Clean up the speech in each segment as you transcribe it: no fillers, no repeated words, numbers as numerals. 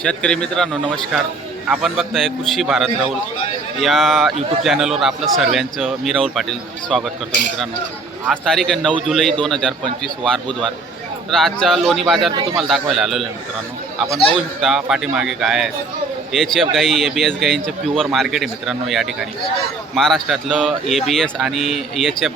शेतकरी मित्रांनो नमस्कार. आपण बघताय कृषी भारत राहुल या यूट्यूब चॅनलवर आपलं सर्वांचं मी राहुल पाटील स्वागत करतो. मित्रांनो, आज तारीख आहे 9 जुलै 2025 वार बुधवार. तर आजच्या लोणी बाजार मी तुम्हाला दाखवायला आलेलो आहे. मित्रांनो, आपण बघू शकता पाठीमागे गाय आहेत. HF गाई ABS गाईंचं प्युअर मार्केट आहे. मित्रांनो, या ठिकाणी महाराष्ट्रातलं ABS आणि HF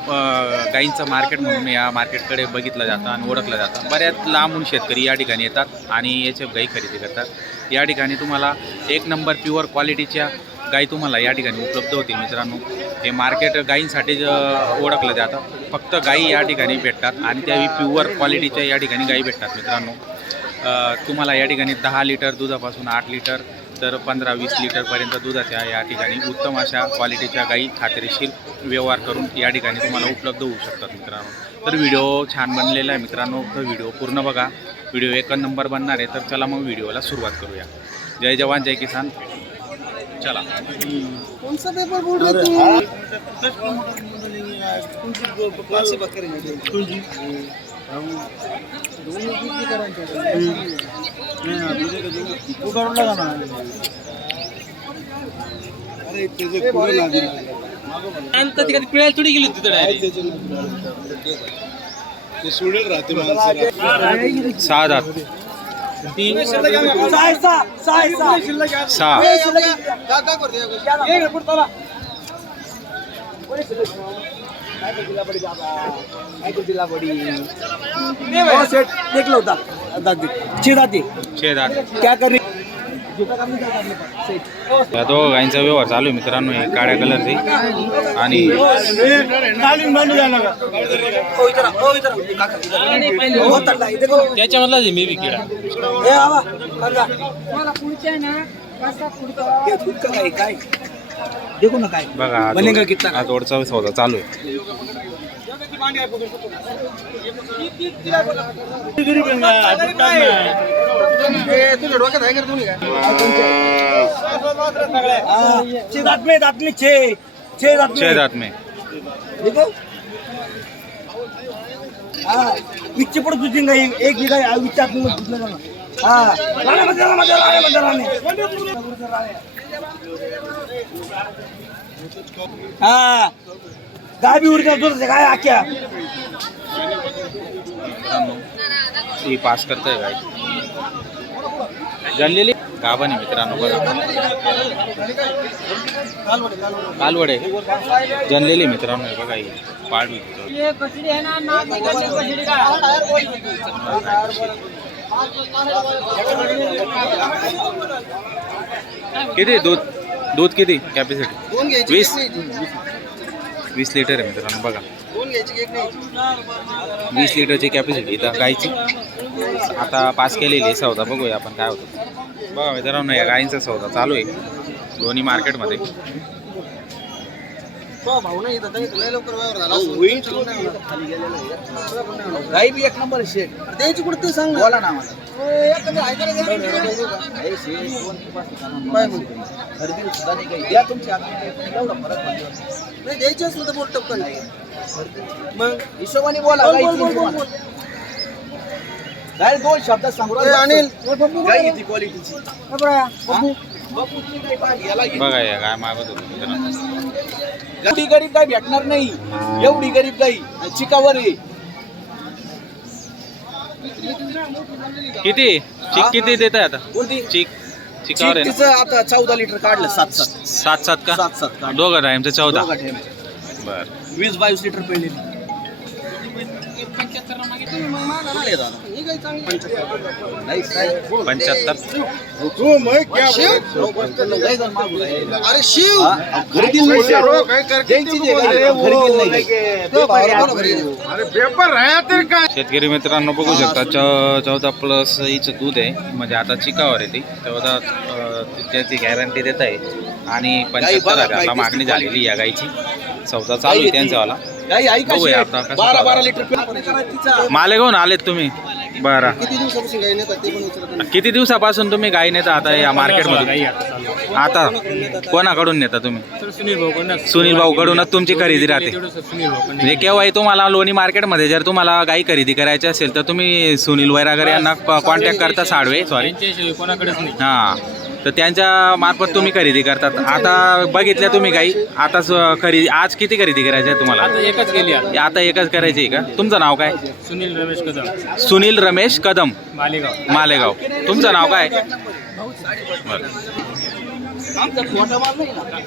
गाईंचं मार्केट म्हणून या मार्केटकडे बघितलं जातं आणि ओळखलं जातं. बऱ्याच लांबून शेतकरी या ठिकाणी येतात आणि HF गाई खरेदी करतात. या ठिकाणी तुम्हाला एक नंबर प्युअर क्वालिटीच्या गाई तुम्हाला या ठिकाणी उपलब्ध होतील. मित्रांनो, हे मार्केट गाईंसाठी ओळखलं जातं. फक्त गाई या ठिकाणी भेटतात आणि त्याही प्युअर क्वालिटीच्या या ठिकाणी गाई भेटतात. मित्रांनो, तुम्हाला या ठिकाणी 10 लिटर दुधापासून 8 लिटर तर 15-20 लिटरपर्यंत दुधाच्या या ठिकाणी उत्तम अशा क्वालिटीच्या गाई खात्रीशीर व्यवहार करून या ठिकाणी तुम्हाला उपलब्ध होऊ शकतात. मित्रांनो, तर व्हिडिओ छान बनलेला आहे. मित्रांनो, तर व्हिडिओ पूर्ण बघा. व्हिडिओ एक नंबर बनणार आहे. तर चला मग व्हिडिओला सुरुवात करूया. जय जवान जय किसान. चला. कौन सा पेपर बोल रहे तू? थोडी गेली तिथे सहा दात देख लो छे दात. क्या कर या दोघं गाईंचा व्यवहार चालू आहे. मित्रांनो, हे काळ्या कलरचे आणि त्याच्यामधला मी बी किडा काय देखो ना काय बघा. बनेगा कितना आज ओढचा सौदा चालू आहे. तुझ्या डोक्यात आहे का तुम्ही काय दात में छे दात में देखो हाँ विच्चे पड़ तुझेंगे एक जगह विच्चे आदमी में तुझने ना हाँ हाँ गाय भी उड़ गया दूर से गाय आक्या ही पास करताय गाय जनलेली गाभा नाही. मित्रांनो, बघा कालवडे जनलेली. मित्रांनो, हे बघा ही पाडवी किती दूध किती कॅपॅसिटी 20 लिटर आहे. मित्रांनो, बघा 20 लिटरची कॅपॅसिटी इथं गायची. आता पास केलेली सौदा बघूया आपण काय होतं. बघा मित्रांनो, या गायींचा सौदा चालू आहे लोणी मार्केटमध्ये. गाई बी एक नंबर शेट द्यायची कुठे सांग बोला ना द्यायची असलं तर बोल टपकन मग हिशोबाने बोला. काय 2 शब्दात सांगू अनिल गाई क्वालिटीची बघा या गाय मागत होतो. मित्रांनो, एवढी गरीब गाय भेटणार नाही. एवढी गरीब गाई चिकावर आहे. किती चिक किती देत आहे आता? कोणती चिकावर आहे ना? आता 14 लिटर काढलं 7 का 7 दोघं टाइमचं 14. बर 20-22 लिटर पेले. 75. अरे शिव शेतकरी मित्रांनो, बघू शकता 14+ हिचं दूध आहे. म्हणजे आता चिकावर आहे ती 14 त्याची गॅरंटी देत आहे. आणि 75,000ला मागणी झालेली या गाईची. सौदा चालू आहे त्यांचावाला. गाई आई का बघूया शेट? आता कसं 12 लिटर मालेगावहून आलेत तुम्ही बरं किती दिवसापासून गाई नेतात ते पण विचारत नाही. किती दिवसापासून तुम्ही गाई नेता आता या मार्केटमध्ये आता कोणाकडून नेता तुम्ही सुनील भाऊ कडूनच तुमची खरेदी राहते म्हणजे केव्हाही तुम्हाला लोणी मार्केटमध्ये जर तुम्हाला गाई खरेदी करायची असेल तर तुम्ही सुनील वैरागर यांना कॉन्टॅक्ट करता साडवे सॉरी कोणाकडेच नाही. हां तर त्यांच्या मार्फत तुम्ही खरेदी करतात आता बघितल्या तुम्ही गाई आता खरेदी आज किती खरेदी करायची आहे तुम्हाला आता एकच गेली आता. आता एकच करायची आहे का तुमचं नाव काय सुनील रमेश कदम सुनील रमेश कदम मालेगाव. मालेगाव तुमचं नाव काय बरं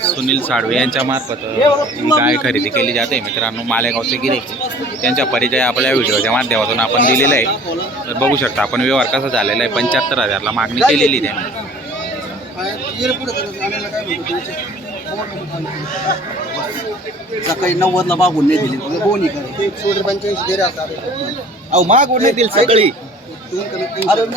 सुनील साडवे यांच्या मार्फत ही गाय खरेदी केली जाते मित्रांनो मालेगावचे गिऱ्हाईक त्यांच्या परिचय आपल्या व्हिडिओच्या माध्यमातून आपण दिलेला आहे तर बघू शकता आपण व्यवहार कसा झालेला आहे 75,000ला मागणी केलेली त्यांनी सकाळी 90ला मागून नाही दिली कोणी अहो मागून नाही दिली सकाळी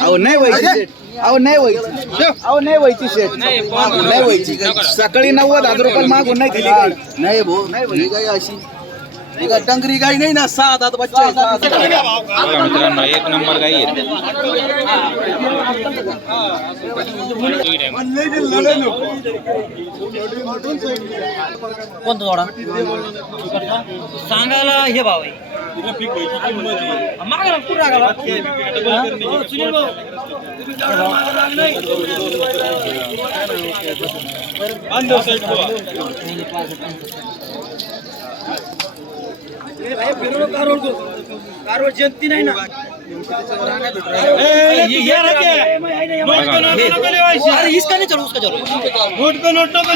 अहो नाही व्हायची अहो नाही व्हायची अहो नाही व्हायची शेट नाही व्हायची सकाळी 90,000 रुपये मागून नाही दिली नाही भाऊ नाही व्हायची गाय अशी डंगरी गाय नाही ना 7 आता बच्चा आहे, 6 बघा मित्रांनो एक नंबर गाई आहे कोणता जोडा सांगायला हे भाव आहे मागायला कुठं रागाला सुनील भाऊ कारवड जयंती नाही ना अरे इसका नहीं चलो उसका चलो नोट पे नोट पे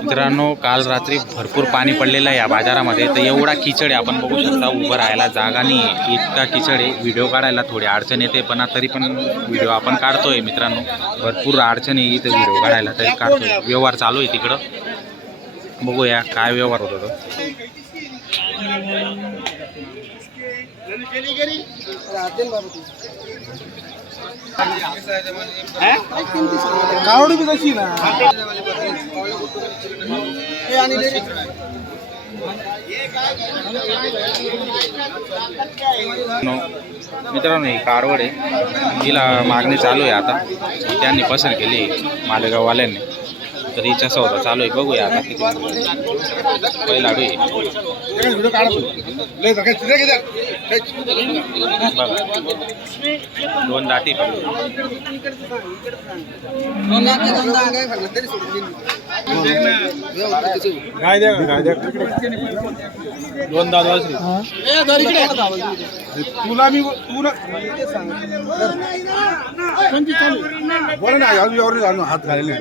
मित्रांनो काल रात्री भरपूर पाणी पडलेलं आहे या बाजारामध्ये तर एवढा किचड आहे आपण बघू शकता उभं राहायला जागा नाही आहे इतका किचड आहे व्हिडिओ काढायला थोडी अडचण येते पण तरी पण व्हिडिओ आपण काढतोय मित्रांनो भरपूर अडचण आहे इथे व्हिडिओ काढायला तरी काढतोय व्यवहार चालू आहे तिकडं बघूया काय व्यवहार होतो तो कावडी बी कशी ना मित्रांनो ही कारवड आहे हिला मागणी चालू आहे आता त्यांनी पसंत केली मालेगाववाल्यांनी तर हिचा सौदा चालू आहे बघूया आता किती पहिला आहे दोन दाती दोन दादा वासरी. तुला मी बोला ना हात घालेले